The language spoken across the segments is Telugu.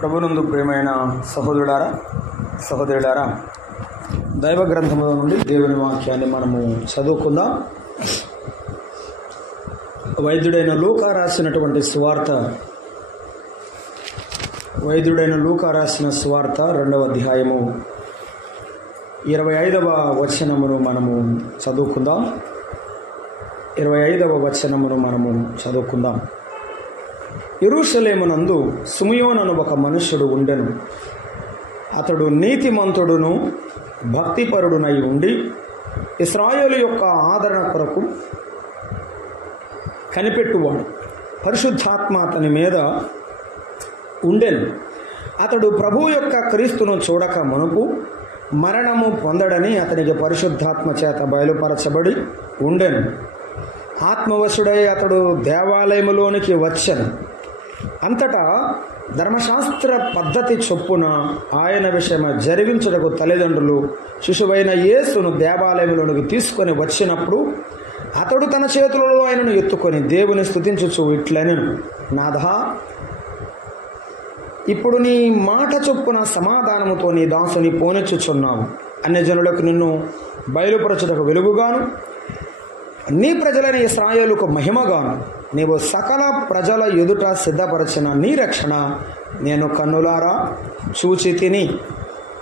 ప్రభునందు ప్రియమైన సహోదరులారా దైవ గ్రంథముల నుండి దేవుని వాక్యాన్ని మనము చదువుకుందాం. వైద్యుడైన లూకా రాసిన సువార్త 2వ అధ్యాయము 25వ వచనమును మనము చదువుకుందాం. 25వ వచనమును మనము చదువుకుందాం. యెరూషలేమునందు సిమియోను అను ఒక మనుష్యుడు ఉండెను. అతడు నీతిమంతుడును భక్తిపరుడునై ఉండి ఇశ్రాయేలు యొక్క ఆదరణ కొరకు కనిపెట్టువాడు. పరిశుద్ధాత్మ అతని మీద ఉండెను. అతడు ప్రభువు యొక్క క్రీస్తును చూడక మునుపు మరణము పొందడని అతనికి పరిశుద్ధాత్మ చేత బయలుపరచబడి ఉండెను. ఆత్మవశుడై అతడు దేవాలయములోనికి వచ్చెను. అంతటా ధర్మశాస్త్ర పద్ధతి చొప్పున ఆయన విషయమై జరిగించుటకు తల్లిదండ్రులు శిశువైన యేసును దేవాలయంలోనికి తీసుకొని వచ్చినప్పుడు అతడు తన చేతులలో ఆయనను ఎత్తుకొని దేవుని స్తుతించుచు ఇట్లనెను, నాథా, ఇప్పుడు నీ మాట చొప్పున సమాధానముతో నీ దాసుని పోనిచ్చుచున్నావు. అన్యజనులకు నిన్ను బయలుపరచుటకు వెలుగుగాను నీ ప్రజలైన ఇశ్రాయేలుకు మహిమగాను నీవు సకల ప్రజల ఎదుట సిద్ధపరచిన నీ రక్షణ నేను కన్నులారా చూచి తిని.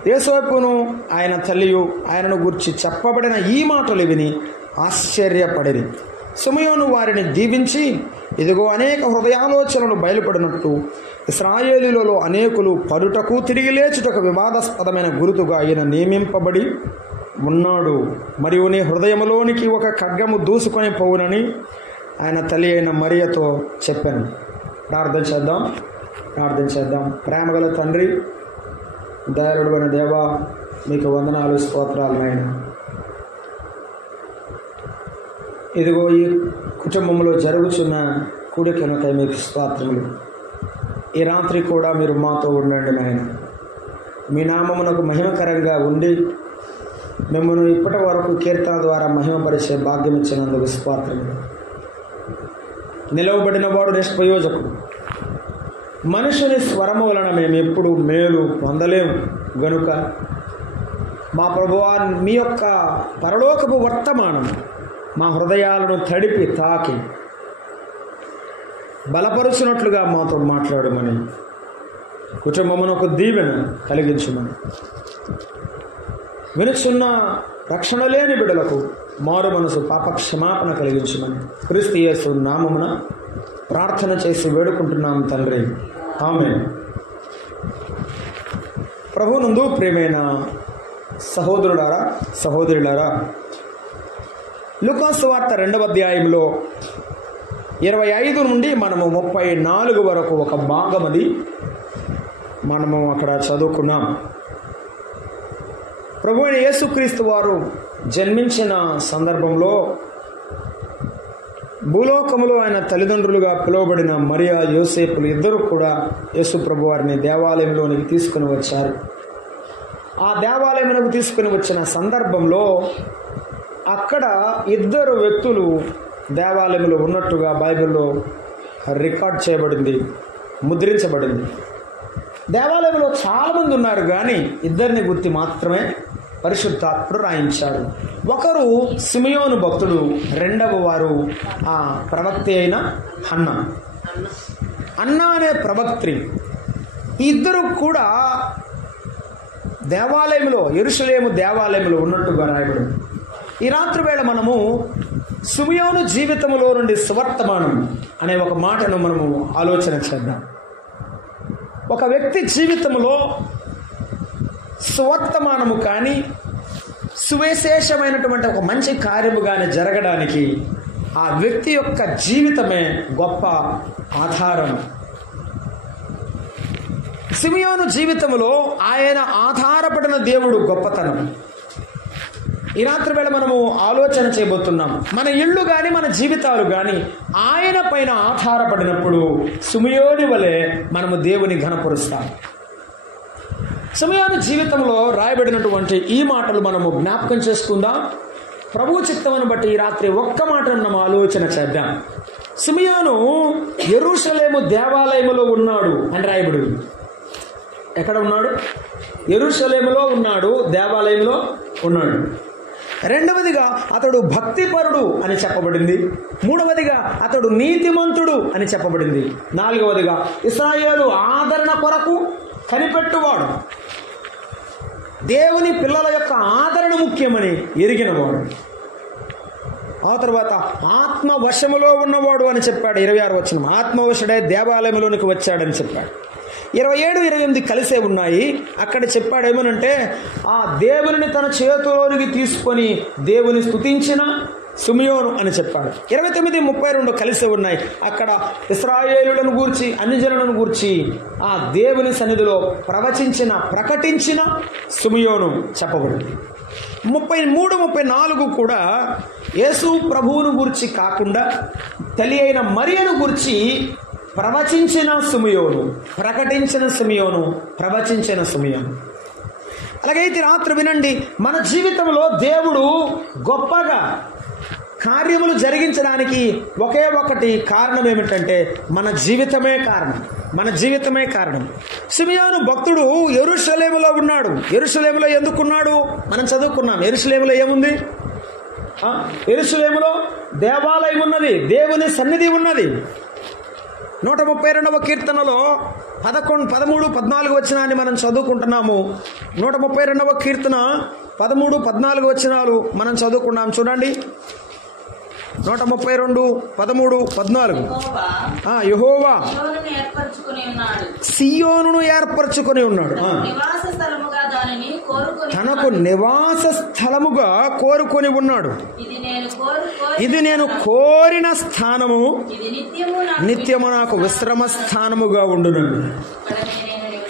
యేసోపును ఆయన తల్లియు ఆయనను గూర్చి చెప్పబడిన ఈ మాటలు విని ఆశ్చర్యపడిరి. సిమియోను వారిని దీవించి, ఇదిగో అనేక హృదయాలోచనలు బయలుపడినట్టు ఇశ్రాయేలులలో అనేకులు పరుటకు తిరిగి లేచుటకు వివాదాస్పదమైన గురుతుగా ఈయన నియమింపబడి ఉన్నాడు. మరియు నీ హృదయంలోనికి ఒక ఖడ్గము దూసుకొని పోవునని ఆయన తల్లి అయిన మరియతో చెప్పాను. ప్రార్థన చేద్దాం. ప్రేమగల తండ్రి, దయాళుడైన దేవా, మీకు వందనాలు, స్తోత్రాలు నాయన. ఇదిగో ఈ కుటుంబంలో జరుగుతున్న కూడికనకై మీకు స్తోత్రములు. ఈ రాత్రి కూడా మీరు మాతో ఉండండి నాయన. మీ నామమునకు మహిమకరంగా ఉండి మిమ్మల్ని ఇప్పటి వరకు కీర్తన ద్వారా మహిమపరిచే భాగ్యం ఇచ్చినందుకు స్తోత్రములు. నిలవబడిన వాడు నిష్ప్రయోజకుడు. మనుషుని స్వరము వలన మేము ఎప్పుడు మేలు పొందలేము గనుక మా ప్రభువా, మీ యొక్క పరలోకపు వర్తమానం మా హృదయాలను తడిపి తాకి బలపరుచినట్లుగా మాతో మాట్లాడమని, కుటుంబమునకు దీవెన కలిగించమని, వినుచున్న రక్షణ లేని బిడ్డలకు మారు మనసు పాపక్షమాపణ కలిగించమని క్రీస్తు యేసు నామమున ప్రార్థన చేసి వేడుకుంటున్నాం తండ్రి, ఆమేన్. ప్రభువునందు ప్రియమైన సహోదరులారా, లూకా సువార్త 2వ అధ్యాయంలో 25 నుండి మనము 34 వరకు ఒక భాగం అది మనము అక్కడ చదువుకున్నాం. ప్రభువైన యేసుక్రీస్తు వారు జన్మించిన సందర్భంలో భూలోకములో ఆయన తల్లిదండ్రులుగా పిలువబడిన మరియా, యోసేపులు ఇద్దరు కూడా యేసు ప్రభు వారిని దేవాలయంలోనికి తీసుకుని వచ్చారు. ఆ దేవాలయంలోకి తీసుకుని వచ్చిన సందర్భంలో అక్కడ ఇద్దరు వ్యక్తులు దేవాలయంలో ఉన్నట్టుగా బైబిల్లో రికార్డ్ చేయబడింది, ముద్రించబడింది. దేవాలయంలో చాలామంది ఉన్నారు కానీ ఇద్దరిని గుర్తి మాత్రమే పరిశుద్ధాత్ముడు రాయించాడు. ఒకరు సిమియోను భక్తుడు, రెండవ వారు ఆ ప్రవక్త అయిన అన్న అనే ప్రవక్త్రి. ఈ ఇద్దరు కూడా దేవాలయంలో, యెరూషలేము దేవాలయంలో ఉన్నట్టుగా రాయబడింది. ఈ రాత్రి వేళ మనము సిమియోను జీవితంలో నుండి సువర్తమానం అనే ఒక మాటను మనము ఆలోచన చేద్దాం. ఒక వ్యక్తి జీవితంలో సువర్తమానము కానీ సువిశేషమైనటువంటి ఒక మంచి కార్యము కానీ జరగడానికి ఆ వ్యక్తి యొక్క జీవితమే గొప్ప ఆధారం. సిమియోను జీవితంలో ఆయన ఆధారపడిన దేవుడు గొప్పతనం. ఈ రాత్రి వేళ మనము ఆలోచన చేయబోతున్నాం. మన ఇళ్ళు కానీ మన జీవితాలు కానీ ఆయన పైన ఆధారపడినప్పుడు సిమియోను వలె మనము దేవుని ఘనపరుస్తాం. సిమియోను జీవితంలో రాయబడినటువంటి ఈ మాటలు మనము జ్ఞాపకం చేసుకుందాం. ప్రభు చిత్తమును బట్టి ఈ రాత్రి ఒక్క మాటను మనం ఆలోచన చేద్దాం. సిమియోను యెరూషలేము దేవాలయములో ఉన్నాడు అని రాయబడింది. ఎక్కడ ఉన్నాడు? యెరూషలేములో ఉన్నాడు, దేవాలయంలో ఉన్నాడు. రెండవదిగా అతడు భక్తిపరుడు అని చెప్పబడింది. మూడవదిగా అతడు నీతిమంతుడు అని చెప్పబడింది. నాలుగవదిగా ఇశ్రాయేలు ఆదరణ కొరకు కనిపెట్టువాడు, దేవుని పిల్లల యొక్క ఆదరణ ముఖ్యమని ఎరిగినవాడు. ఆ తర్వాత ఆత్మవశములో ఉన్నవాడు అని చెప్పాడు. 26వ వచనం, ఆత్మవశుడై దేవాలయంలోనికి వచ్చాడని చెప్పాడు. 27, 28 కలిసే ఉన్నాయి. అక్కడ చెప్పాడు ఏమనంటే, ఆ దేవుని తన చేతిలోనికి తీసుకొని దేవుని స్తుతించిన సిమియోను అని చెప్పాడు. 29, 32 కలిసి ఉన్నాయి. అక్కడ ఇశ్రాయేలులను గూర్చి, అన్యజనులను గూర్చి ఆ దేవుని సన్నిధిలో ప్రకటించిన సిమియోను చెప్పబడింది. 33, 34 కూడా యేసు ప్రభువును గూర్చి కాకుండా తల్లి అయిన మరియను గూర్చి ప్రవచించిన సిమియోను, ప్రకటించిన సిమియోను, ప్రవచించిన సిమియోను. అలాగైతే రాత్రి వినండి, మన జీవితంలో దేవుడు గొప్పగా కార్యములు జరిగించడానికి ఒకే ఒకటి కారణం ఏమిటంటే మన జీవితమే కారణం. మన జీవితమే కారణం. సిమియోను భక్తుడు యెరూషలేములో ఉన్నాడు. యెరూషలేములో ఎందుకున్నాడు? మనం చదువుకున్నాం. యెరూషలేములో ఏముంది? యెరూషలేములో దేవాలయం ఉన్నది, దేవుని సన్నిధి ఉన్నది. 132వ కీర్తనలో 13, 14 వచనాన్ని మనం చదువుకుంటున్నాము. 132వ కీర్తన 13, 14 వచనాలు మనం చదువుకున్నాం. చూడండి, 132, 13, 14. యెహోవా సియోనును ఏర్పరచుకొని ఉన్నాడు, తనకు నివాస స్థలముగా కోరుకొని ఉన్నాడు. ఇది నేను కోరిన స్థానము, నిత్యము నాకు విశ్రమ స్థానముగా ఉండును.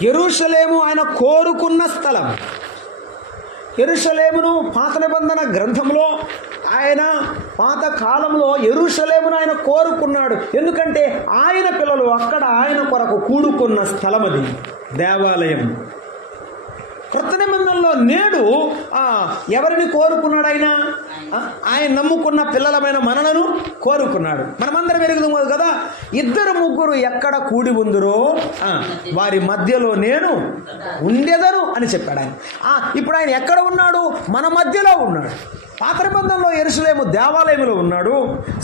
యెరూషలేము ఆయన కోరుకున్న స్థలం. యెరూషలేమును పాత నిబంధన గ్రంథంలో ఆయన పాత కాలంలో యెరూషలేమును ఆయన కోరుకున్నాడు. ఎందుకంటే ఆయన పిల్లలు అక్కడ ఆయన కొరకు కూడుకున్న స్థలం అది, దేవాలయం. క్రొత్త నిబంధనలో నేడు ఎవరిని కోరుకున్నాడు? ఆయన నమ్ముకున్న పిల్లలమైన మనలను కోరుకున్నాడు. మనమందరం ఎరుగుదాం కదా, 2, 3 ఎక్కడ కూడి ఉందరో వారి మధ్యలో నేను ఉండేదను అని చెప్పాడు ఆయన. ఇప్పుడు ఆయన ఎక్కడ ఉన్నాడు? మన మధ్యలో ఉన్నాడు. పాత నిబంధనలో యెరూషలేము దేవాలయంలో ఉన్నాడు,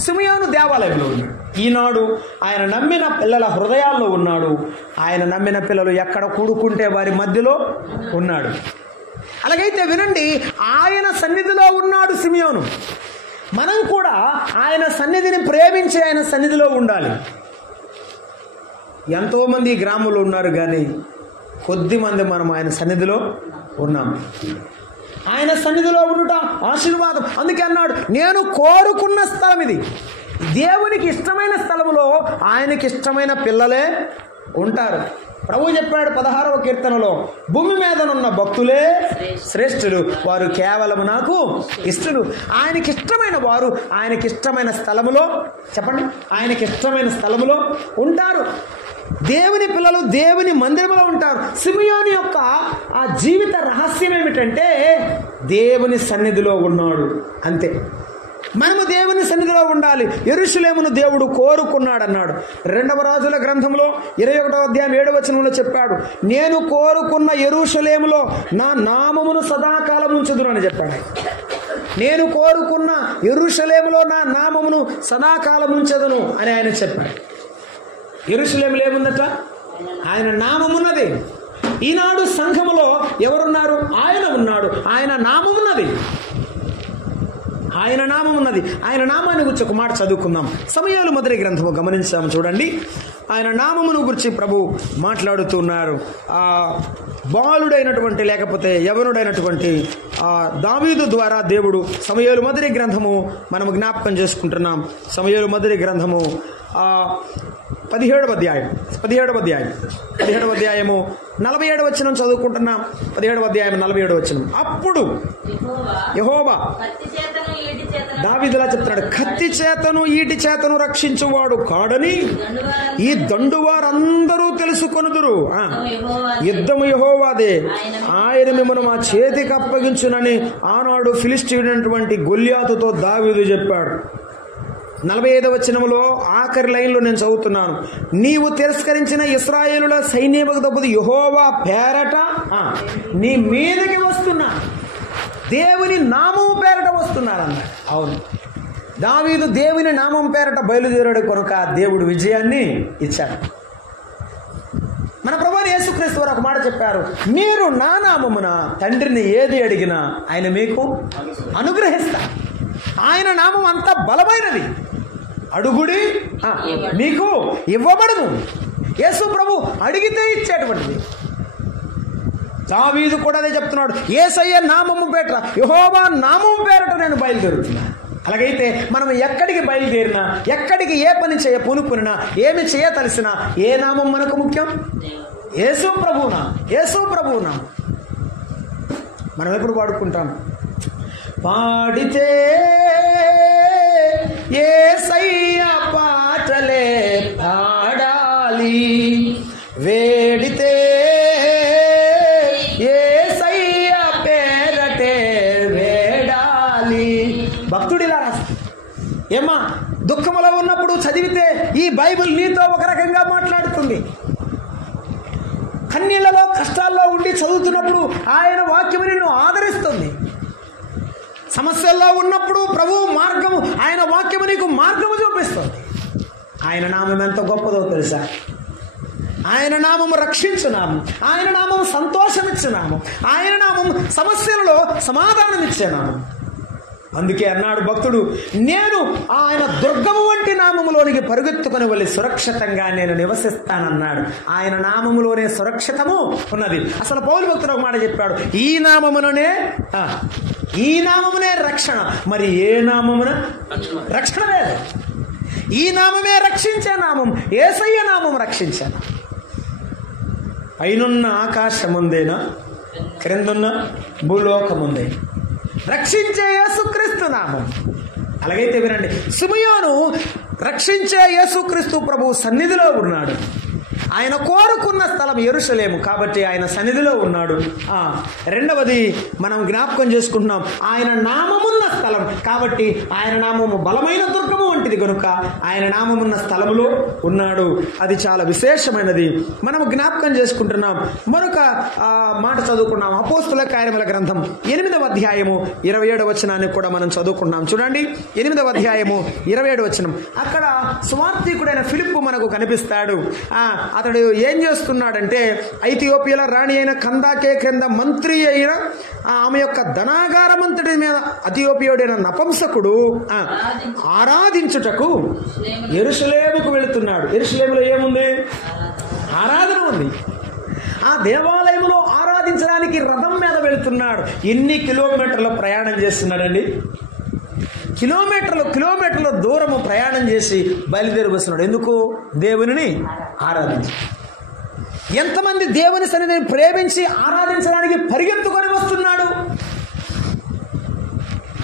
సిమియోను దేవాలయంలో ఉన్నాడు. ఈనాడు ఆయన నమ్మిన పిల్లల హృదయాల్లో ఉన్నాడు. ఆయన నమ్మిన పిల్లలు ఎక్కడ కూడుకుంటే వారి మధ్యలో ఉన్నాడు. అలాగైతే వినండి, ఆయన సన్నిధిలో ఉన్నాడు సిమియోను. మనం కూడా ఆయన సన్నిధిని ప్రేమించి ఆయన సన్నిధిలో ఉండాలి. ఎంతోమంది గ్రామంలో ఉన్నారు కానీ కొద్ది మంది మనం ఆయన సన్నిధిలో ఉన్నాం. ఆయన సన్నిధిలో ఉండుట ఆశీర్వాదం. అందుకే అన్నాడు, నేను కోరుకున్న స్థలం ఇది. దేవునికి ఇష్టమైన స్థలంలో ఆయనకి ఇష్టమైన పిల్లలే ఉంటారు. ప్రభు చెప్పాడు 16వ కీర్తనలో, భూమి మీదనున్న భక్తులే శ్రేష్ఠులు, వారు కేవలం నాకు ఇష్టలు. ఆయనకి ఇష్టమైన వారు ఆయనకి ఇష్టమైన స్థలములో, చెప్పండి, ఆయనకి ఇష్టమైన స్థలములో ఉంటారు. దేవుని పిల్లలు దేవుని మందిరంలో ఉంటారు. సిమియోను యొక్క ఆ జీవిత రహస్యం ఏమిటంటే దేవుని సన్నిధిలో ఉన్నాడు, అంతే. మనము దేవుని సన్నిధిలో ఉండాలి. యెరూషలేమును దేవుడు కోరుకున్నాడు అన్నాడు. 2వ రాజుల గ్రంథంలో 21వ అధ్యాయం 7వ వచనంలో చెప్పాడు, నేను కోరుకున్న యెరూషలేములో నా నామమును సదాకాలం ఉంచుదును అని చెప్పాడు. నేను కోరుకున్న యెరూషలేములో నా నామమును సదాకాలం ఉంచదును అని ఆయన చెప్పాడు. యెరూషలేములో ఏముందట? ఆయన నామమున్నది. ఈనాడు సంఘములో ఎవరున్నారు? ఆయన ఉన్నాడు. ఆయన నామమున్నది. ఆయన నామం ఉన్నది. ఆయన నామాన్ని గురించి ఒక మాట చదువుకుందాం. సమూయేలు మొదటి గ్రంథము గమనించాము. చూడండి, ఆయన నామమును గురించి ప్రభు మాట్లాడుతున్నారు. బాలుడైనటువంటి లేకపోతే యవనుడైనటువంటి దావీదు ద్వారా దేవుడు సమూయేలు మొదటి గ్రంథము మనము జ్ఞాపకం చేసుకుంటున్నాం. సమూయేలు మొదటి గ్రంథము 17వ అధ్యాయము 47వ వచనం చదువుకుంటున్నాం. 17వ అధ్యాయం 47వ వచనం. అప్పుడు యెహోవా దావీదులా చెప్తున్నాడు, కత్తి చేతను ఈటి చేతను రక్షించువాడు కాడని ఈ దండువారందరూ తెలుసుకొనుదురు. యుద్ధము యెహోవాదే, ఆయన మిమ్మల్ని మా చేతికి అప్పగించునని ఆనాడు ఫిలిష్తీయుడైనటువంటి గొల్యాతుతో దావీదు చెప్పాడు. 45వ వచనంలో ఆఖరి లైన్లో నేను చదువుతున్నాను. నీవు తిరస్కరించిన ఇశ్రాయేలుల సైన్యముకు తప్పదు యెహోవా పేరట నీ మీదకి వస్తున్నా, దేవుని నామం పేరట వస్తున్నారన్నాడు. అవును, దావీదు దేవుని నామం పేరట బయలుదేరాడు కనుక దేవుడు విజయాన్ని ఇచ్చాడు. మన ప్రభువైన యేసుక్రీస్తు వారు ఒక మాట చెప్పారు, మీరు నా నామమున తండ్రిని ఏది అడిగినా ఆయన మీకు అనుగ్రహిస్తారు. ఆయన నామం అంత బలమైనది. అడుగుడి మీకు ఇవ్వబడును. యేసు ప్రభు అడిగితే ఇచ్చేటువంటిది. దావీదు కూడా అదే చెప్తున్నాడు, యేసయ్య నామము పేరట యెహోవా నామము పేరట నేను బయలుదేరుతున్నా. అలాగైతే మనం ఎక్కడికి బయలుదేరినా, ఎక్కడికి ఏ పని పూనుకున్నా, ఏమి చేయతలిసినా ఏ నామం మనకు ముఖ్యం? యేసు ప్రభువునా, యేసు ప్రభువునా. మనం ఎప్పుడు పాడుకుంటాం? పాడితే యేసయ్య పాటలే పాడాలి, వేడితే యేసయ్య పేరటే వేడాలి. భక్తుడిలా రాస్తాడు. ఏమ్మా, దుఃఖములో ఉన్నప్పుడు చదివితే ఈ బైబిల్ నీతో ఒక రకంగా మాట్లాడుతుంది. కన్నీళ్లలో కష్టాల్లో ఉండి చదువుతున్నప్పుడు ఆయన వాక్యము నిన్ను ఆదరిస్తుంది. సమస్యల్లో ఉన్నప్పుడు ప్రభు మార్గము, ఆయన వాక్యము నీకు మార్గము చూపిస్తుంది. ఆయన నామం ఎంత గొప్పదో తెలుసా? ఆయన నామము రక్షించున్నాము, ఆయన నామము సంతోషమిచ్చున్నాము, ఆయన నామము సమస్యలలో సమాధానమిచ్చేనాము. అందుకే అన్నాడు భక్తుడు, నేను ఆయన దుర్గము వంటి నామములోనికి పరుగెత్తుకుని వెళ్ళి సురక్షితంగా నేను నివసిస్తానన్నాడు. ఆయన నామములోనే సురక్షితము ఉన్నది. అసలు పౌలు భక్తుడు ఒక మాట చెప్పాడు, ఈ నామమునే రక్షణ. మరి ఏ నామమున రక్షణ లేదు. ఈ నామమే రక్షించే నామం, యేసయ్య నామం రక్షించే నామం. పైనున్న ఆకాశముందేనా, క్రిందున్న భూలోకముందే రక్షించే యేసుక్రీస్తు నామం. అలాగైతే వినండి, సిమియోను రక్షించే యేసుక్రీస్తు ప్రభు సన్నిధిలో ఉన్నాడు. ఆయన కోరుకున్న స్థలం యెరూషలేము కాబట్టి ఆయన సన్నిధిలో ఉన్నాడు. రెండవది మనం జ్ఞాపకం చేసుకుంటున్నాం, ఆయన నామమున్న స్థలం కాబట్టి ఆయన నామము బలమైన దుర్గము వంటిది కనుక ఆయన నామమున్న స్థలములో ఉన్నాడు. అది చాలా విశేషమైనది. మనం జ్ఞాపకం చేసుకుంటున్నాం. మరొక మాట చదువుకున్నాం, అపోస్తుల కార్యముల గ్రంథం 8వ అధ్యాయము 27వ వచనాన్ని కూడా మనం చదువుకున్నాం. చూడండి, 8వ అధ్యాయము 27వ వచనం. అక్కడ సువార్తికుడైన ఫిలిప్పు మనకు కనిపిస్తాడు. అతడు ఏం చేస్తున్నాడంటే, ఐథియోపియాల రాణి అయిన కందాకే క్రింద మంత్రి అయిన ఆమె యొక్క ధనాగారమంతటి మీద అథియోపియుడైన నపుంసకుడు ఆరాధించుటకు యెరూషలేముకు వెళుతున్నాడు. యెరూషలేములో ఏముంది? ఆరాధన ఉంది. ఆ దేవాలయంలో ఆరాధించడానికి రథం మీద వెళుతున్నాడు. ఎన్ని కిలోమీటర్ల ప్రయాణం చేస్తున్నాడండి? కిలోమీటర్ల దూరము ప్రయాణం చేసి బయలుదేరి వస్తున్నాడు. ఎందుకు? దేవునిని ఆరాధించి. ఎంతమంది దేవుని సన్నిధిని ప్రేమించి ఆరాధించడానికి పరిగెత్తుకొని వస్తున్నాడు.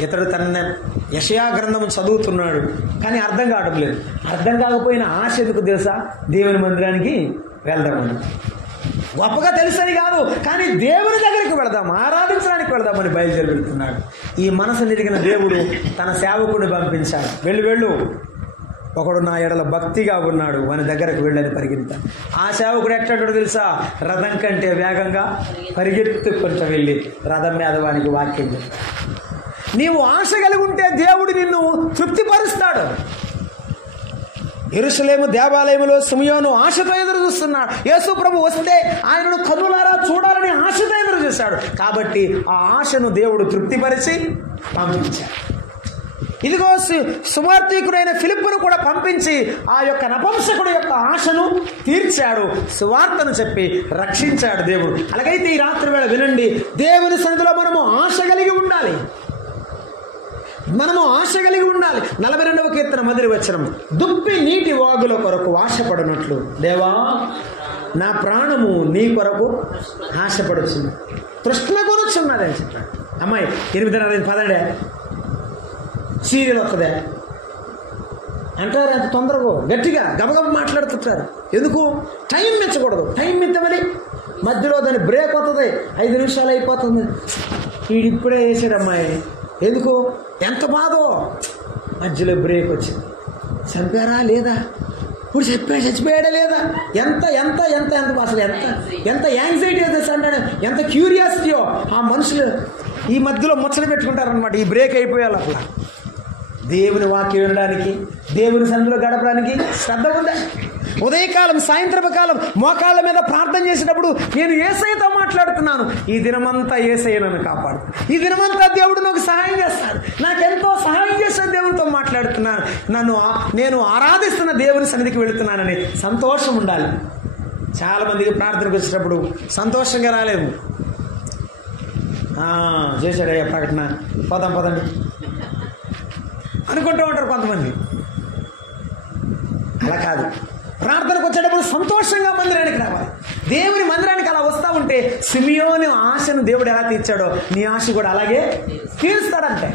ఇతడు తన యెషయా గ్రంథం చదువుతున్నాడు, కానీ అర్థం కావడం లేదు. అర్థం కాకపోయినా ఆశ ఎందుకు తెలుసా? దేవుని మందిరానికి వెళ్దామని. గొప్పగా తెలుసని కాదు, కానీ దేవుని దగ్గరికి వెళదాం, ఆరాధించడానికి వెళదామని బయలుదేరి వెళ్తున్నాడు. ఈ మనసు నిరిగిన దేవుడు తన సేవకుడిని పంపించాడు. వెళ్ళు, ఒకడు నా ఎడల భక్తిగా ఉన్నాడు, వాని దగ్గరకు వెళ్ళని పరిగెత్తాడు. ఆ సేవకుడు ఎట్టాడో తెలుసా? రథం కంటే వేగంగా పరిగెత్తుకుంటూ వెళ్ళి రథం మీద వానికి వాక్యం చెప్పాడు. నీవు ఆశ కలిగి ఉంటే దేవుడు నిన్ను తృప్తిపరుస్తాడు. యెరూషలేము దేవాలయంలో సిమియోను ఆశతో ఎదురు చూస్తున్నాడు. యేసు ప్రభు వస్తే ఆయనను కన్నులారా చూడాలని ఆశతో ఎదురు చూశాడు. కాబట్టి ఆ ఆశను దేవుడు తృప్తిపరిచి పంపించాడు. ఇదిగో సువార్తికుడైన ఫిలిప్పును కూడా పంపించి ఆ యొక్క నపుంసకుడు యొక్క ఆశను తీర్చాడు. సువార్తను చెప్పి రక్షించాడు దేవుడు. అలాగైతే ఈ రాత్రి వేళ వినండి, దేవుని సన్నిధిలో మనము ఆశ కలిగి ఉండాలి. 42వ కీర్తన మొదటి వచనం, దుప్పి నీటి వాగుల కొరకు ఆశపడినట్లు దేవా నా ప్రాణము నీ కొరకు ఆశపడుచుంది, తృష్ణ కొనుచున్నదని చెప్పాడు. అమ్మాయి 8:30 పదండే సీరియల్ వస్తుందే అంటారు. అంత తొందరగా గట్టిగా గబగబ మాట్లాడుతుంటారు. ఎందుకు? టైం మెచ్చకూడదు. టైం మెత్తమని మధ్యలో దాని బ్రేక్ వస్తుంది, 5 నిమిషాలు అయిపోతుంది. వీడిప్పుడే వేసాడు అమ్మాయి. ఎందుకు? ఎంత బాధో, మధ్యలో బ్రేక్ వచ్చింది. చంపారా లేదా, ఇప్పుడు చచ్చిపోయాడా లేదా, ఎంత ఎంత ఎంత ఎంత అసలు ఎంత ఎంత యాంగ్జైటీ అంటే ఎంత క్యూరియాసిటీయో ఆ మనుషులు ఈ మధ్యలో ముచ్చట పెట్టుకుంటారనమాట. ఈ బ్రేక్ అయిపోయాలి అట్లా. దేవుని వాక్యం వినడానికి, దేవుని సన్నిధిలో గడపడానికి శ్రద్ధ ఉందా? ఉదయకాలం సాయంత్రపు కాలం మోకాళ్ళ మీద ప్రార్థన చేసినప్పుడు నేను యేసయ్యతో మాట్లాడుతున్నాను, ఈ దినమంతా యేసయ్య నన్ను కాపాడు, ఈ దినమంతా దేవుడు నాకు సహాయం చేస్తాడు, నాకెంతో సహాయం చేసిన దేవునితో మాట్లాడుతున్నాను, నేను ఆరాధిస్తున్న దేవుని సన్నిధికి వెళుతున్నానని సంతోషం ఉండాలి. చాలా మందికి ప్రార్థనకు వచ్చినప్పుడు సంతోషంగా రాలేదు. చేశాడయ్యా ప్రకటన, పదండి అనుకుంటూ ఉంటారు కొంతమంది. అలా కాదు, ప్రార్థనకు వచ్చేటప్పుడు సంతోషంగా మందిరానికి రావాలి. దేవుని మందిరానికి అలా వస్తూ ఉంటే సిమియోని ఆశను దేవుడు ఎలా తీర్చాడో నీ ఆశ కూడా అలాగే తీరుస్తాడంటే.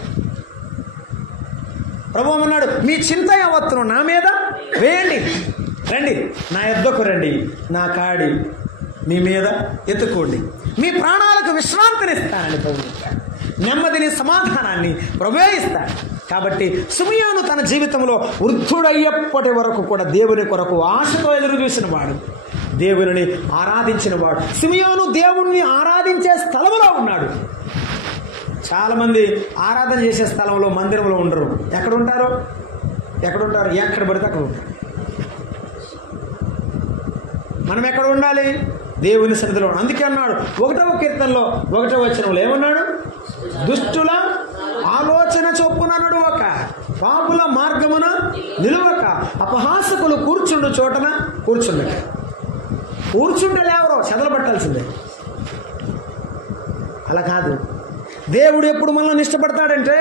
ప్రభువు అన్నాడు, మీ చింత యావత్తును నా మీద వేయండి, రండి నా యొద్దకు రండి, నా కాడి మీ మీద ఎత్తుకోండి, మీ ప్రాణాలకు విశ్రాంతినిస్తానని ప్రభువు చెప్పాడు. నెమ్మదిని సమాధానాన్ని ప్రభువే ఇస్తాడు. కాబట్టి సిమియోను తన జీవితంలో వృద్ధుడయ్యేప్పటి వరకు కూడా దేవుని కొరకు ఆశతో ఎదురు చూసిన వాడు, దేవుని ఆరాధించిన వాడు. సిమియోను దేవుణ్ణి ఆరాధించే స్థలంలో ఉన్నాడు. చాలా మంది ఆరాధన చేసే స్థలంలో, మందిరంలో ఉండరు. ఎక్కడ ఉంటారు? ఎక్కడ పడితే అక్కడ ఉంటారు. మనం ఎక్కడ ఉండాలి? దేవుని సన్నిధిలో. అందుకే అన్నాడు 1వ కీర్తనలో 1వ వచనంలో ఏమన్నాడు? దుష్టుల ఆలోచన చొప్పున నడువక, పాపుల మార్గమున నిలువక, అపహాసకులు కూర్చుండు చోటన కూర్చుండక. కూర్చుంటే లేవరో చదలబట్టాల్సిందే. అలా కాదు. దేవుడు ఎప్పుడు మనల్ని ఇష్టపడతాడంటే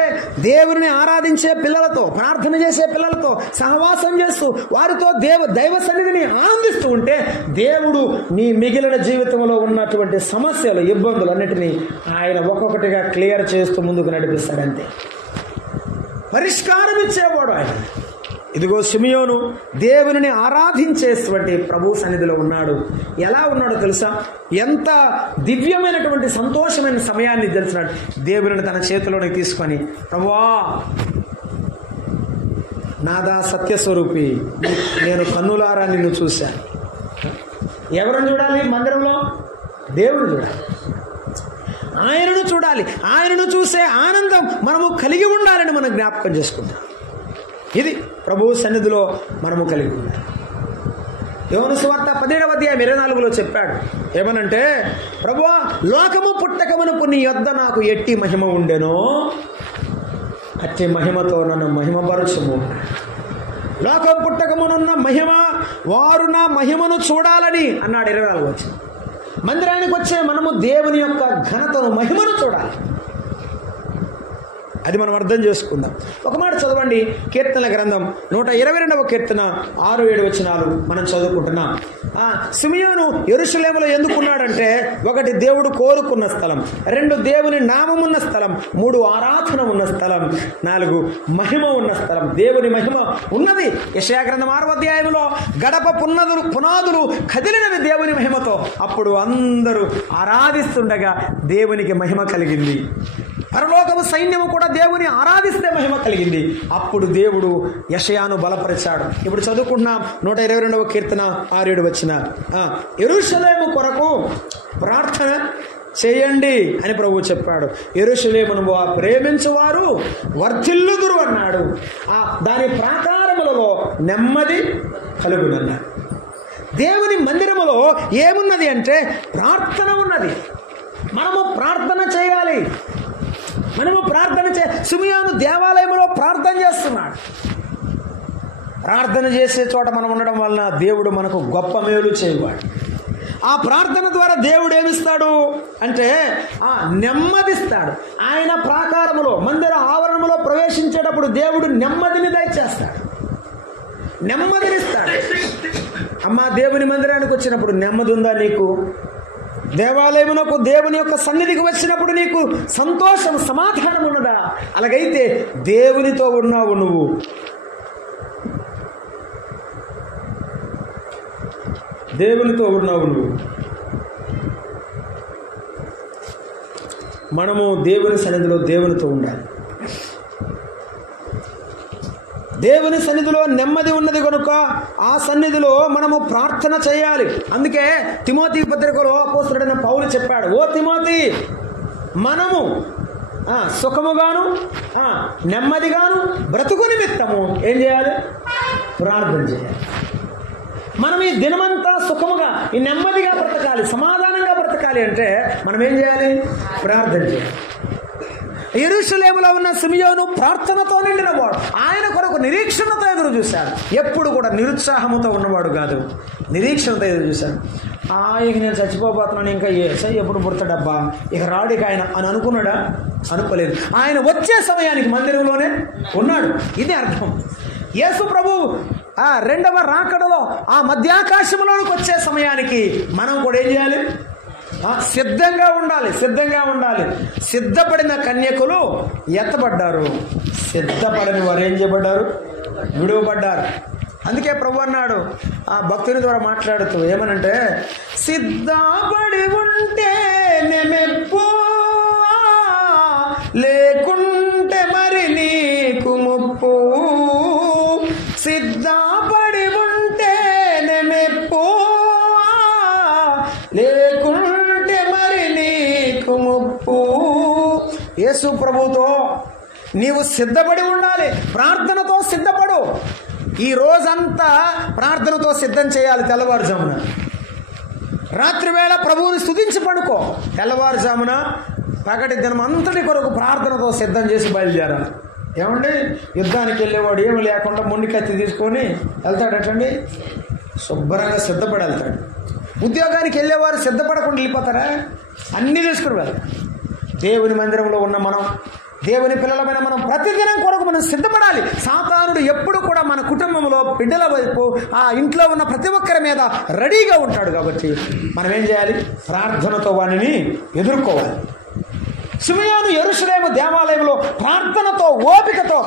దేవుని ఆరాధించే పిల్లలతో, ప్రార్థన చేసే పిల్లలతో సహవాసం చేస్తూ వారితో దైవ సన్నిధిని ఆనందిస్తూ ఉంటే దేవుడు నీ మిగిలిన జీవితంలో ఉన్నటువంటి సమస్యలు, ఇబ్బందులు అన్నిటినీ ఆయన ఒక్కొక్కటిగా క్లియర్ చేస్తూ ముందుకు నడిపిస్తాడంతే. పరిష్కారం ఇచ్చేవాడు ఆయన. ఇదిగో సిమియోను దేవుని ఆరాధించేటువంటి ప్రభు సన్నిధిలో ఉన్నాడు. ఎలా ఉన్నాడో తెలుసా? ఎంత దివ్యమైనటువంటి సంతోషమైన సమయాన్ని తెలిసినాడు. దేవుని తన చేతిలోకి తీసుకొని, ప్రభువా నాదా సత్యస్వరూపి, నేను కన్నులారా నిన్ను చూశాను. ఎవరిని చూడాలి? మందిరంలో దేవుని చూడాలి, ఆయనను చూడాలి. ఆయనను చూసే ఆనందం మనము కలిగి ఉండాలని మనం జ్ఞాపకం చేసుకుంటాం. ఇది ప్రభువు సన్నిధిలో మనము కలిగి ఉండాలి. యోహాను సువార్త 17వ అధ్యాయం 24లో చెప్పాడు. ఏమనంటే, ప్రభువా లోకము పుట్టకమునకు నీ యొద్ద నాకు ఎట్టి మహిమ ఉండెనో అట్టి మహిమతో నన్ను మహిమపరచుము. లోకం పుట్టకమునున్న మహిమ, వారు నా మహిమను చూడాలని అన్నాడు 24 వచనం. మందిరానికి వచ్చే మనము దేవుని యొక్క ఘనతను, మహిమను చూడాలి. అది మనం అర్థం చేసుకుందాం. ఒక మాట చదవండి, కీర్తన గ్రంథం 122వ కీర్తన 6-7 వచనాలు మనం చదువుకుంటున్నాం. సిమియోను యెరూషలేములో ఎందుకున్నాడంటే, 1 దేవుడు కోరుకున్న స్థలం, 2 దేవుని నామమున్న స్థలం, 3 ఆరాధన ఉన్న స్థలం, 4 మహిమ ఉన్న స్థలం. దేవుని మహిమ ఉన్నది. యెషయా గ్రంథం 6వ అధ్యాయంలో గడప పునాదులు కదిలినవి దేవుని మహిమతో. అప్పుడు అందరూ ఆరాధిస్తుండగా దేవునికి మహిమ కలిగింది. పరలోకము సైన్యము కూడా దేవుని ఆరాధిస్తే మహిమ కలిగింది. అప్పుడు దేవుడు యెషయాను బలపరిచాడు. ఇప్పుడు చదువుకుంటున్నాం 122వ కీర్తన 6-7 వచనాలు. యెరూషలేము కొరకు ప్రార్థన చేయండి అని ప్రభువు చెప్పాడు. యెరూషలేమును ప్రేమించువారు వర్ధిల్లుదురు అన్నాడు. దాని ప్రాకారములలో నెమ్మది కలుగునన్నాడు. దేవుని మందిరములో ఏమున్నది అంటే ప్రార్థన ఉన్నది. మనము ప్రార్థన చేయాలి. సిమియోను దేవాలయంలో ప్రార్థన చేస్తున్నాడు. ప్రార్థన చేసే చోట మనం ఉండడం వలన దేవుడు మనకు గొప్ప మేలు చేయవాడు. ఆ ప్రార్థన ద్వారా దేవుడు ఏమిస్తాడు అంటే నెమ్మదిస్తాడు. ఆయన ప్రాకారములో, మందిర ఆవరణములో ప్రవేశించేటప్పుడు దేవుడు నెమ్మదిని దయచేస్తాడు, నెమ్మదినిస్తాడు. అమ్మా, దేవుని మందిరానికి వచ్చినప్పుడు నెమ్మది ఉందా నీకు? దేవాలయమునకు, దేవుని యొక్క సన్నిధికి వచ్చినప్పుడు నీకు సంతోషం, సమాధానం ఉన్నదా? అలాగైతే దేవునితో ఉన్నావు నువ్వు. దేవునితో ఉన్నావు నువ్వు. మనము దేవుని సన్నిధిలో దేవునితో ఉండాలి. దేవుని సన్నిధిలో నెమ్మది ఉన్నది కనుక ఆ సన్నిధిలో మనము ప్రార్థన చేయాలి. అందుకే తిమోతి పత్రికలో అపోస్తలుడైన పౌలు చెప్పాడు, ఓ తిమోతి, మనము సుఖముగాను నెమ్మదిగాను బ్రతుకు నిమిత్తము ఏం చేయాలి? ప్రార్థన చేయాలి. మనం ఈ దినమంతా సుఖముగా ఈ నెమ్మదిగా బ్రతకాలి, సమాధానంగా బ్రతకాలి అంటే మనం ఏం చేయాలి? ప్రార్థన చేయాలి. యెరూషలేములో ఉన్న సిమియోను ప్రార్థనతో నిండినవాడు. ఆయన కొరకు నిరీక్షణతో ఎదురు చూశాడు. ఎప్పుడు కూడా నిరుత్సాహముతో ఉన్నవాడు కాదు, నిరీక్షణతో ఎదురు చూశాడు. ఇక నేను చచ్చిపోబోతున్నాను, ఇంకా ఎప్పుడు పుడతాడబ్బా, ఇక రాడికి ఆయన అని అనుకున్నాడా? అనుకోలేదు. ఆయన వచ్చే సమయానికి మందిరంలోనే ఉన్నాడు. ఇది అర్థం. యేసు ప్రభు రెండవ రాకడలో ఆ మధ్యాకాశంలోనికి వచ్చే సమయానికి మనం కూడా ఏం చేయాలి? సిద్ధంగా ఉండాలి, సిద్ధంగా ఉండాలి. సిద్ధపడిన కన్యకులు ఎత్తబడ్డారు, సిద్ధపడిన వారు ఏం చేయబడ్డారు? విడువబడ్డారు. అందుకే ప్రభు అన్నాడు ఆ భక్తుని ద్వారా మాట్లాడుతూ ఏమనంటే, సిద్ధపడి ఉంటే నెమెప్పో, లేకుంటే మరి నీకు ముప్పు. సిద్ధపడి ఉంటే నెమెప్పో, లేకుంటే మరి నీకు ముప్పు. యేసు ప్రభుతో నీవు సిద్ధపడి ఉండాలి. ప్రార్థనతో సిద్ధపడు. ఈ రోజంతా ప్రార్థనతో సిద్ధం చేయాలి. తెల్లవారుజామున రాత్రి వేళ ప్రభువుని స్తుతించి పడుకో. తెల్లవారుజామున పగటి దినం అంతటి కొరకు ప్రార్థనతో సిద్ధం చేసి బయలుదేరాలి. ఏమండి, యుద్ధానికి వెళ్ళేవాడు ఏమి లేకుండా మొండి కత్తి తీసుకొని వెళ్తాడటండి, శుభ్రంగా సిద్ధపడి వెళ్తాడు. ఉద్యోగానికి వెళ్ళేవారు సిద్ధపడకుండా వెళ్ళిపోతారా? అన్నీ తీసుకుని వెళ్తారు. దేవుని మందిరంలో ఉన్న మనం, దేవుని పిల్లలమైన మనం ప్రతిదినం కొరకు మనం సిద్ధపడాలి. సాతానుడు ఎప్పుడు కూడా మన కుటుంబంలో బిడ్డల వైపు ఆ ఇంట్లో ఉన్న ప్రతి ఒక్కరి మీద రెడీగా ఉంటాడు. కాబట్టి మనం ఏం చేయాలి? ప్రార్థనతో వానిని ఎదుర్కోవాలి. సిమియోను యెరూషలేము దేవాలయంలో ప్రార్థనతో, ఓపికతో,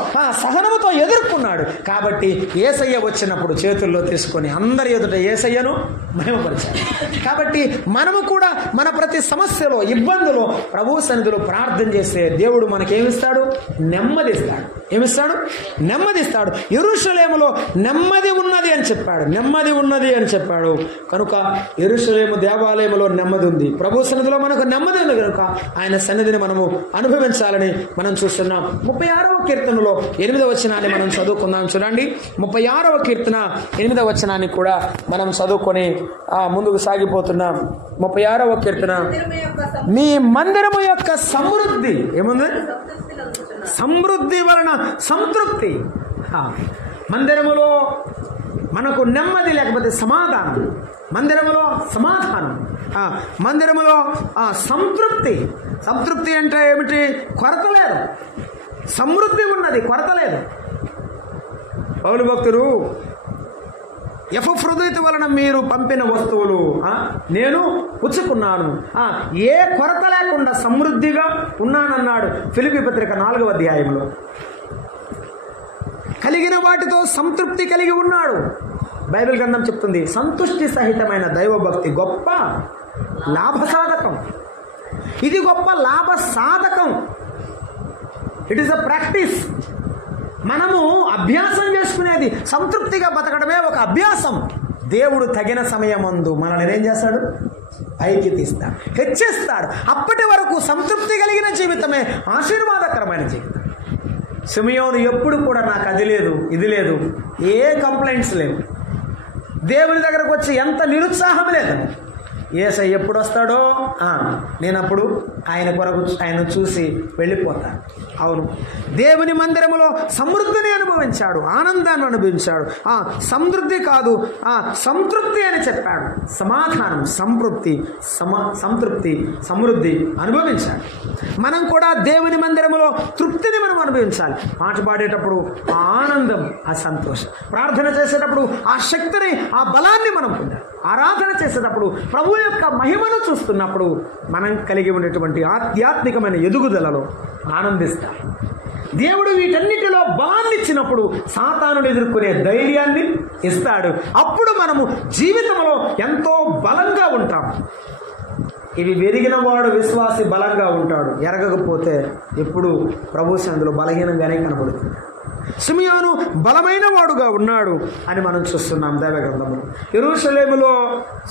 సహనముతో ఎదుర్కొన్నాడు. కాబట్టి యేసయ్య వచ్చినప్పుడు చేతుల్లో తీసుకొని అందరి ఎదుట యేసయ్యను మహిమపరిచాడు. కాబట్టి మనము కూడా మన ప్రతి సమస్యలో, ఇబ్బందులో ప్రభు సన్నిధిలో ప్రార్థన చేస్తే దేవుడు మనకేమిస్తాడు? నెమ్మదిస్తాడు. ఏమిస్తాడు? నెమ్మదిస్తాడు. యెరూషలేములో నెమ్మది ఉన్నది అని చెప్పాడు, నెమ్మది ఉన్నది అని చెప్పాడు. కనుక యెరూషలేము దేవాలయంలో నెమ్మది ఉంది. ప్రభు సన్నిధిలో మనకు నెమ్మది ఉంది కనుక ఆయన సన్నిధిని మనము అనుభవించాలని మనం చూస్తున్నాం. 36వ కీర్తనలో 8వ వచనాన్ని మనం చదువుకుందాం. చూడండి, 36వ కీర్తన 8వ వచనాన్ని కూడా మనం చదువుకొని ముందుకు సాగిపోతున్నాం. 36వ కీర్తన, మీ మందిరము యొక్క సమృద్ధి ఏముంది? సమృద్ధి వలన సంతృప్తి. మందిరములో మనకు నెమ్మది లేకపోతే సమాధానం, మందిరములో సమాధానం, మందిరములో సంతృప్తి. సంతృప్తి అంటే ఏమిటి? కొరత లేదు. సమృద్ధి ఉన్నది, కొరత లేదు. పౌలు భక్తుడు, ఎఫ్రోదితు వలన మీరు పంపిన వస్తువులు నేను పుచ్చుకున్నాను, ఏ కొరత లేకుండా సమృద్ధిగా ఉన్నానన్నాడు ఫిలిప్పీ పత్రిక 4వ అధ్యాయంలో. కలిగిన వాటితో సంతృప్తి కలిగి ఉన్నాడు. బైబిల్ గ్రంథం చెప్తుంది, సంతుష్టి సహితమైన దైవభక్తి గొప్ప లాభ సాధకం. ఇది గొప్ప లాభ సాధకం. It is a practice. మనము అభ్యాసం చేసుకునేది. సంతృప్తిగా బతకడమే ఒక అభ్యాసం. దేవుడు తగిన సమయమందు మనల్ని ఏం చేస్తాడు? పైకి తీస్తాడు, హెచ్చిస్తాడు. అప్పటి వరకు సంతృప్తి కలిగిన జీవితమే ఆశీర్వాదకరమైన జీవితం. సిమియోను ఎప్పుడు కూడా నాకు అది లేదు, ఇది లేదు, ఏ కంప్లైంట్స్ లేవు. దేవుని దగ్గరకు వచ్చి ఎంత నిరుత్సాహం లేదు. యేసయ్య ఎప్పుడు వస్తాడో నేనప్పుడు ఆయన కొరకు ఆయన చూసి వెళ్ళిపోతాను. అవును, దేవుని మందిరములో సమృద్ధిని అనుభవించాడు, ఆనందాన్ని అనుభవించాడు. సమృద్ధి కాదు, సంతృప్తి అని చెప్పాడు. సమాధానం, సంతృప్తి, సంతృప్తి, సమృద్ధి అనుభవించాడు. మనం కూడా దేవుని మందిరములో తృప్తిని మనం అనుభవించాలి. పాట పాడేటప్పుడు ఆ ఆనందం, ఆ సంతోషం, ప్రార్థన చేసేటప్పుడు ఆ శక్తిని, ఆ బలాన్ని మనం పొందాలి. ఆరాధన చేసేటప్పుడు ప్రభు యొక్క మహిమను చూస్తున్నప్పుడు మనం కలిగి ఉండేటువంటి ఆధ్యాత్మికమైన ఎదుగుదలలో ఆనందిస్తాం. దేవుడు వీటన్నిటిలో బలాన్ని ఇచ్చినప్పుడు సాతానుని ఎదుర్కొనే ధైర్యాన్ని ఇస్తాడు. అప్పుడు మనము జీవితంలో ఎంతో బలంగా ఉంటాం. ఇవి వెరిగిన వాడు విశ్వాసి బలంగా ఉంటాడు, ఎరగకపోతే ఎప్పుడు ప్రభు సన్నిధిలో బలహీనంగానే కనబడుతుంది. సిమియోను బలమైన వాడుగా ఉన్నాడు అని మనం చూస్తున్నాం దైవగ్రంథంలో. యెరూషలేములో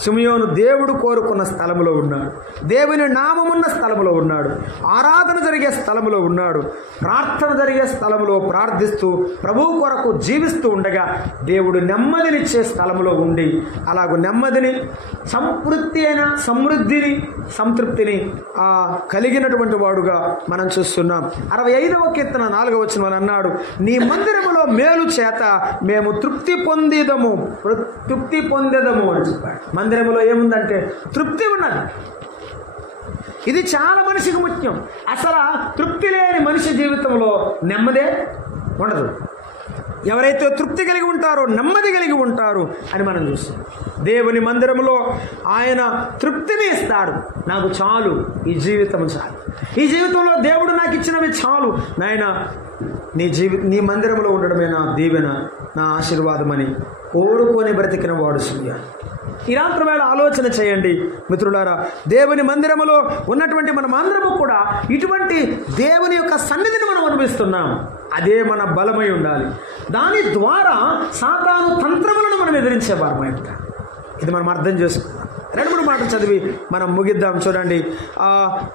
సిమియోను దేవుడు కోరుకున్న స్థలములో ఉన్నాడు, దేవుని నామమున్న స్థలములో ఉన్నాడు, ఆరాధన జరిగే స్థలములో ఉన్నాడు, ప్రార్థన జరిగే స్థలములో ప్రార్థిస్తూ ప్రభువు కొరకు జీవిస్తూ ఉండగా దేవుడు నెమ్మదినిచ్చే స్థలములో ఉండి అలాగూ నెమ్మదిని, సమృద్ధిని, సంతృప్తిని కలిగినటువంటి వాడుగా మనం చూస్తున్నాం. 65వ కీర్తన 4వ వచనం అన్నాడు, నీ మందిరములో మేలు చేత మేము తృప్తి పొందేదము అని చెప్పాడు. మందిరములో ఏముందంటే తృప్తి ఉన్నది. ఇది చాలా మనిషికి ముఖ్యం. అసలు తృప్తి లేని మనిషి జీవితంలో నెమ్మదే ఉండదు. ఎవరైతే తృప్తి కలిగి ఉంటారో నెమ్మది కలిగి ఉంటారు అని మనం చూస్తాం. దేవుని మందిరంలో ఆయన తృప్తిని ఇస్తాడు. నాకు చాలు, ఈ జీవితం చాలు, ఈ జీవితంలో దేవుడు నాకు ఇచ్చినవి చాలు నాయన, నీ మందిరంలో ఉండడమే నా దీవెన, నా ఆశీర్వాదమని కోరుకొని బ్రతికిన వాడు సిమియోను. ఈ రాత్రి వేళ ఆలోచన చేయండి మిత్రులారా, దేవుని మందిరములో ఉన్నటువంటి మనం అందరము కూడా ఇటువంటి దేవుని యొక్క సన్నిధిని మనం అనుభవిస్తున్నాం. అదే మన బలమై ఉండాలి. దాని ద్వారా సాతాను తంత్రములను మనం ఎదిరించేవారమై ఉంటాం. ఇది మనం అర్థం చేసుకున్నాం. 2-3 మాటలు చదివి మనం ముగిద్దాం. చూడండి,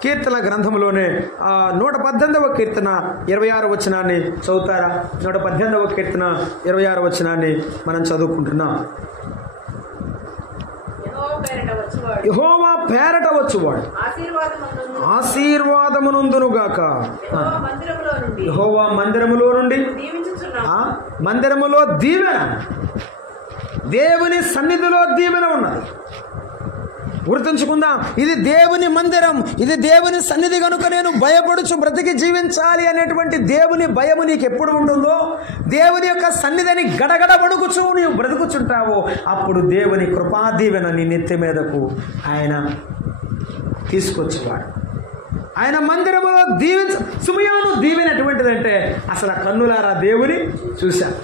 కీర్తన గ్రంథంలోనే 118వ కీర్తన 26వ వచనాన్ని చదువుతారా? 118వ కీర్తన 26వ వచనాన్ని మనం చదువుకుంటున్నాం. యెహోవా పేరట వచ్చువాడు ఆశీర్వాదమునందునుగాక. యెహోవా మందిరములో నుండి, మందిరములో దీవెన, దేవుని సన్నిధిలో దీవెన ఉన్నది. గుర్తుంచుకుందాం, ఇది దేవుని మందిరం, ఇది దేవుని సన్నిధి కనుక నేను భయపడుచు బ్రతికి జీవించాలి అనేటువంటి దేవుని భయము నీకు ఎప్పుడు ఉంటుందో, దేవుని యొక్క సన్నిధిని గడగడ వణుకుచు నీవు బ్రతుకుచుంటావో, అప్పుడు దేవుని కృపా దీవెన నీ నెత్తి మీదకు ఆయన తీసుకొచ్చేవాడు. ఆయన మందిరములో సిమియోను దీవెన ఎటువంటిదంటే అసలు కన్నులారా దేవుని చూశారు.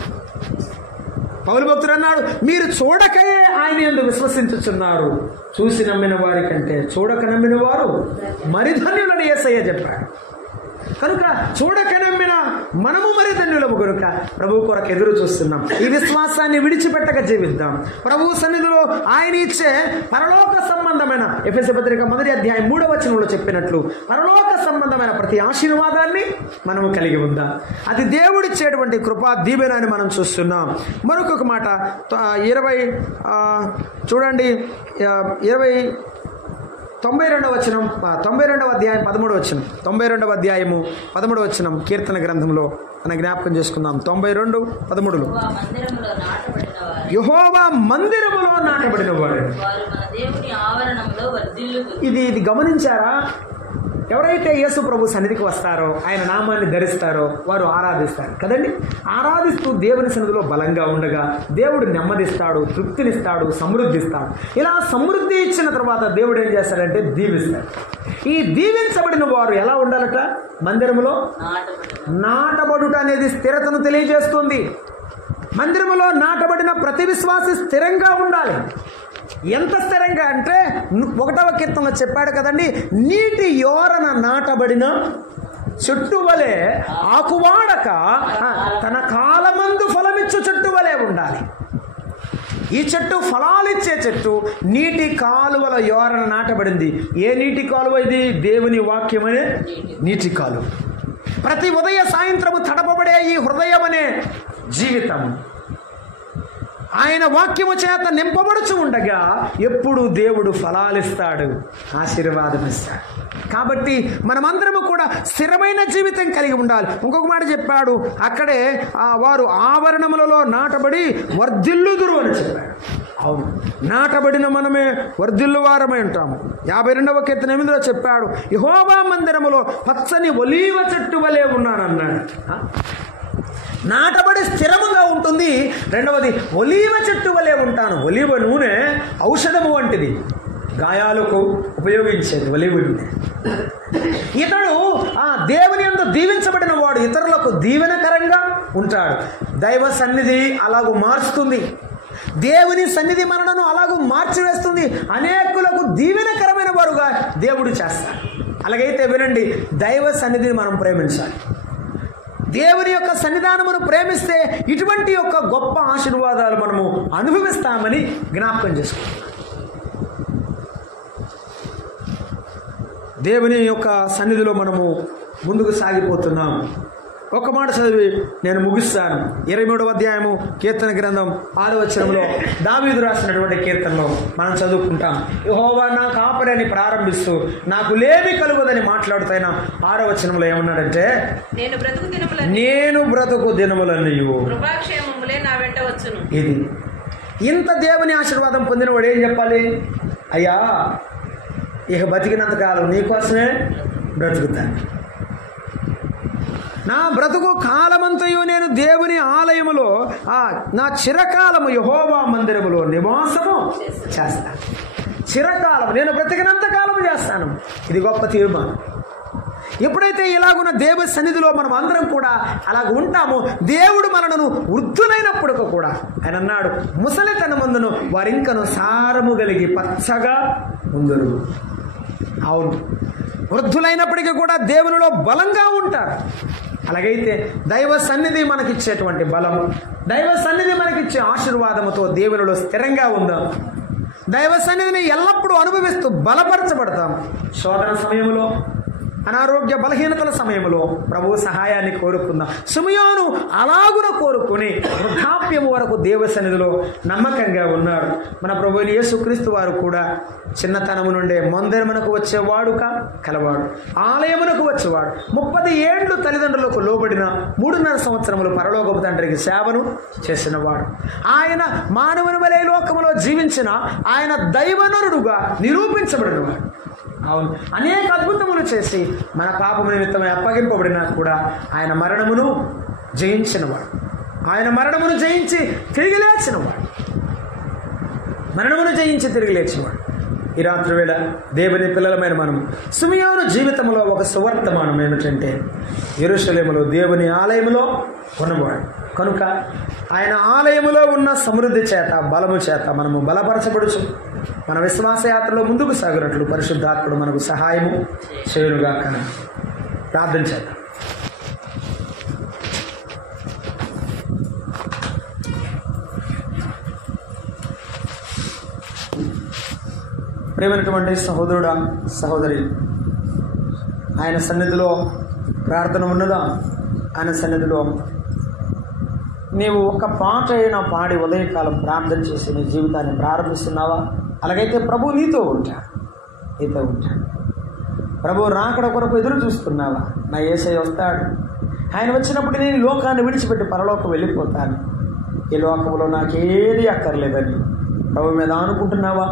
పౌలు భక్తుడు అన్నాడు, మీరు చూడకయే ఆయన యందు విశ్వసించుచున్నారు, చూసి నమ్మిన వారి కంటే చూడక నమ్మిన వారు మరి ధన్యులని యేసయ్య చెప్పాడు. కనుక చూడక నమ్మిన మనము మరి ధన్యులము కనుక ప్రభు కొరకు ఎదురు చూస్తున్నాం. ఈ విశ్వాసాన్ని విడిచిపెట్టక జీవిద్దాం. ప్రభు సన్నిధిలో ఆయన ఇచ్చే పరలోక సంబంధమైన ఎఫెసీ పత్రిక 1వ అధ్యాయం 3వ వచనంలో చెప్పినట్లు పరలోక సంబంధమైన ప్రతి ఆశీర్వాదాన్ని మనము కలిగి ఉందాం. అది దేవుడిచ్చేటువంటి కృపా దీవెన అని మనం చూస్తున్నాం. మరొక మాట చూడండి, 92వ వచనం, 92వ అధ్యాయం 13వ వచనం, 92వ అధ్యాయము 13వ వచనం కీర్తన గ్రంథంలో మన జ్ఞాపకం చేసుకుందాం. 92:13 యెహోవా మందిరములో నాటబడిన వాడు. ఇది గమనించారా? ఎవరైతే యేసు ప్రభు సన్నిధికి వస్తారో, ఆయన నామాన్ని ధరిస్తారో వారు ఆరాధిస్తారు కదండి. ఆరాధిస్తూ దేవుని సన్నిధిలో బలంగా ఉండగా దేవుడు నెమ్మదిస్తాడు, తృప్తినిస్తాడు, సమృద్ధిస్తాడు. ఇలా సమృద్ధి ఇచ్చిన తర్వాత దేవుడు ఏం చేస్తాడంటే దీవిస్తాడు. ఈ దీవించబడిన వారు ఎలా ఉండాలట? మందిరములో నాటబడుట అనేది స్థిరతను తెలియజేస్తుంది. మందిరములో నాటబడిన ప్రతి విశ్వాసి స్థిరంగా ఉండాలి. ఎంత స్థిరంగా అంటే 1వ కీర్తనలో చెప్పాడు కదండి, నీటి యోరన నాటబడిన చెట్టు వలె ఆకువాడక తన కాలమందు ఫలమిచ్చు చెట్టు వలె ఉండాలి. ఈ చెట్టు ఫలాలిచ్చే చెట్టు నీటి కాలువల యోరన నాటబడింది. ఏ నీటి కాలువ ఇది? దేవుని వాక్యమనే నీటి కాలువ. ప్రతి ఉదయ సాయంత్రము తడపబడే ఈ హృదయం అనే జీవితం ఆయన వాక్యము చేత నింపబడుచు ఉండగా ఎప్పుడు దేవుడు ఫలాలిస్తాడు, ఆశీర్వాదం ఇస్తాడు. కాబట్టి మనమందరము కూడా స్థిరమైన జీవితం కలిగి ఉండాలి. ఇంకొక మాట చెప్పాడు అక్కడే, వారు ఆవరణములలో నాటబడి వర్ధిల్లుదురు అని చెప్పాడు. అవును, నాటబడిన మనమే వర్ధిల్లు వారమై ఉంటాము. 52వ కీర్తన 8లో చెప్పాడు, యెహోవా మందిరములో పచ్చని ఒలీవ చెట్టు వలె ఉన్నానన్నాడు. నాటబడి స్థిరముగా ఉంటుంది. రెండవది, ఒలీవ చెట్టు వలె ఉంటాను. ఒలీవ నూనె ఔషధము వంటిది, గాయాలకు ఉపయోగించేది ఒలీవ నూనె. ఇతడు దేవుని యందు దీవించబడిన వాడు ఇతరులకు దీవెనకరంగా ఉంటాడు. దైవ సన్నిధి అలాగూ మార్చుతుంది, దేవుని సన్నిధి మనలను అలాగూ మార్చివేస్తుంది. అనేకులకు దీవెనకరమైన వారుగా దేవుడు చేస్తాడు. అలాగైతే వినండి, దైవ సన్నిధిని మనం ప్రేమించాలి. దేవుని యొక్క సన్నిధానమును ప్రేమిస్తే ఇటువంటి యొక్క గొప్ప ఆశీర్వాదాలు మనము అనుభవిస్తామని జ్ఞాపకం చేసుకుంటాం. దేవుని యొక్క సన్నిధిలో మనము ముందుకు సాగిపోతున్నాం. ఒక మాట చదివి నేను ముగిస్తాను. 23వ అధ్యాయము కీర్తన గ్రంథం 6వ వచనంలో దావీదు రాసినటువంటి కీర్తనలో మనం చదువుకుంటాం. యెహోవా నా కాపరి అని ప్రారంభిస్తూ నాకు లేమి కలుగదని మాట్లాడుతాయిన 6వ వచనంలో ఏమన్నాడంటే, నేను బ్రతుకు దినములన్నయు కృపాక్షేమములే నా వెంట వచ్చును. ఇది ఇంత దేవుని ఆశీర్వాదం పొందినవాడు ఏం చెప్పాలి? అయ్యా, ఇక బతికినంతకాలం నీకోసమే బ్రతుకుతాను. నా బ్రతుకు కాలమంతయు నేను దేవుని ఆలయములో నా చిరకాలము యెహోవా మందిరములో నివాసము చేస్తాను. చిరకాలం నేను బ్రతికినంత కాలం చేస్తాను. ఇది గొప్ప తీర్మానం. ఎప్పుడైతే ఇలాగున్న దేవ సన్నిధిలో మనం అందరం కూడా అలాగ ఉంటామో, దేవుడు మనను వృద్ధులైనప్పుడు కూడా ఆయన అన్నాడు, ముసలితనమందును వారింకను సారము కలిగి పచ్చగా ఉందరు. అవును, వృద్ధులైనప్పటికీ కూడా దేవునిలో బలంగా ఉంటారు. అలాగైతే దైవ సన్నిధి మనకిచ్చేటువంటి బలము, దైవ సన్నిధి మనకిచ్చే ఆశీర్వాదముతో దేవునిలో స్థిరంగా ఉందాం. దైవ సన్నిధిని ఎల్లప్పుడూ అనుభవిస్తూ బలపరచబడతాం. శోధన సమయంలో, అనారోగ్య బలహీనతల సమయంలో ప్రభు సహాయాన్ని కోరుకుందాం. సిమియోను అలాగున కోరుకుని వృద్ధాప్యము వరకు దేవ సన్నిధిలో నమ్మకంగా ఉన్నారు. మన ప్రభువైన యేసుక్రీస్తు వారు కూడా చిన్నతనము నుండే మందిరమునకు వచ్చేవాడు కలవాడు, ఆలయమునకు వచ్చేవాడు. 30 ఏళ్ళు తల్లిదండ్రులకు లోబడిన 3.5 సంవత్సరములు పరలోకపు తండ్రికి సేవను చేసినవాడు. ఆయన మానవుని వలె లోకములో జీవించిన ఆయన దైవనరుడుగా నిరూపించబడినవాడు. అవును, అనేక అద్భుతములు చేసి మన పాపము నిమిత్తమై అప్పగింపబడినా కూడా ఆయన మరణమును జయించినవాడు. ఆయన మరణమును జయించి తిరిగి లేచినవాడు. మరణమును జయించి తిరిగి లేచినవాడు. ఈ రాత్రి వేళ దేవుని పిల్లలమైన మనం సిమియోను జీవితంలో ఒక సువర్తమానం ఏమిటంటే, యెరూషలేములో దేవుని ఆలయములో ఉన్నవాడు కనుక ఆయన ఆలయములో ఉన్న సమృద్ధి చేత, బలము చేత మనము బలపరచబడుచు మన విశ్వాసయాత్రలో ముందుకు సాగినట్లు పరిశుద్ధాత్ముడు మనకు సహాయము చేయునుగాక. ప్రార్థన చేద్దాం. ప్రేమైనటువంటి సహోదరుడా, సహోదరి, ఆయన సన్నిధిలో ప్రార్థన ఉన్నదా? ఆయన సన్నిధిలో నీవు ఒక పాట అయినా పాడి ఉదయకాలం ప్రార్థన చేసి నీ జీవితాన్ని ప్రారంభిస్తున్నావా? అలాగైతే ప్రభు నీతో ఉంటాడు. ప్రభు రాకడ కొరకు ఎదురు చూస్తున్నావా? నా యేసయ్య వస్తాడు, ఆయన వచ్చినప్పుడు నేను లోకాన్ని విడిచిపెట్టి పరలోకం వెళ్ళిపోతాను, ఈ లోకంలో నాకేది అక్కర్లేదని ప్రభు మీద అనుకుంటున్నావా?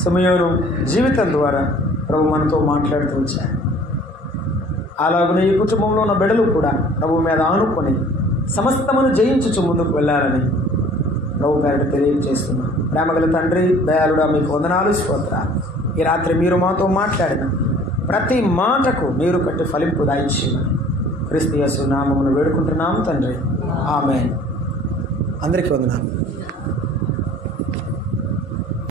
సిమియోను జీవితం ద్వారా ప్రభు మనతో మాట్లాడుతూ వచ్చాడు. అలాగనే ఈ కుటుంబంలో ఉన్న బిడ్డలు కూడా ప్రభు మీద ఆనుకొని సమస్తమును జయించుచు ముందుకు వెళ్ళాలని ప్రభు పేరిట తెలియజేస్తున్నాం. ప్రేమగల తండ్రి, దయాళుడా, మీకు వందనాలు, స్తోత్రాలు. ఈ రాత్రి మీరు మాతో మాట్లాడిన ప్రతి మాటకు నీరు కట్టి ఫలింపు దాయిచ్చేయమని క్రీస్తు యేసు నామమున వేడుకుంటున్నాం తండ్రి. ఆమేన్. అందరికీ వందనాలు.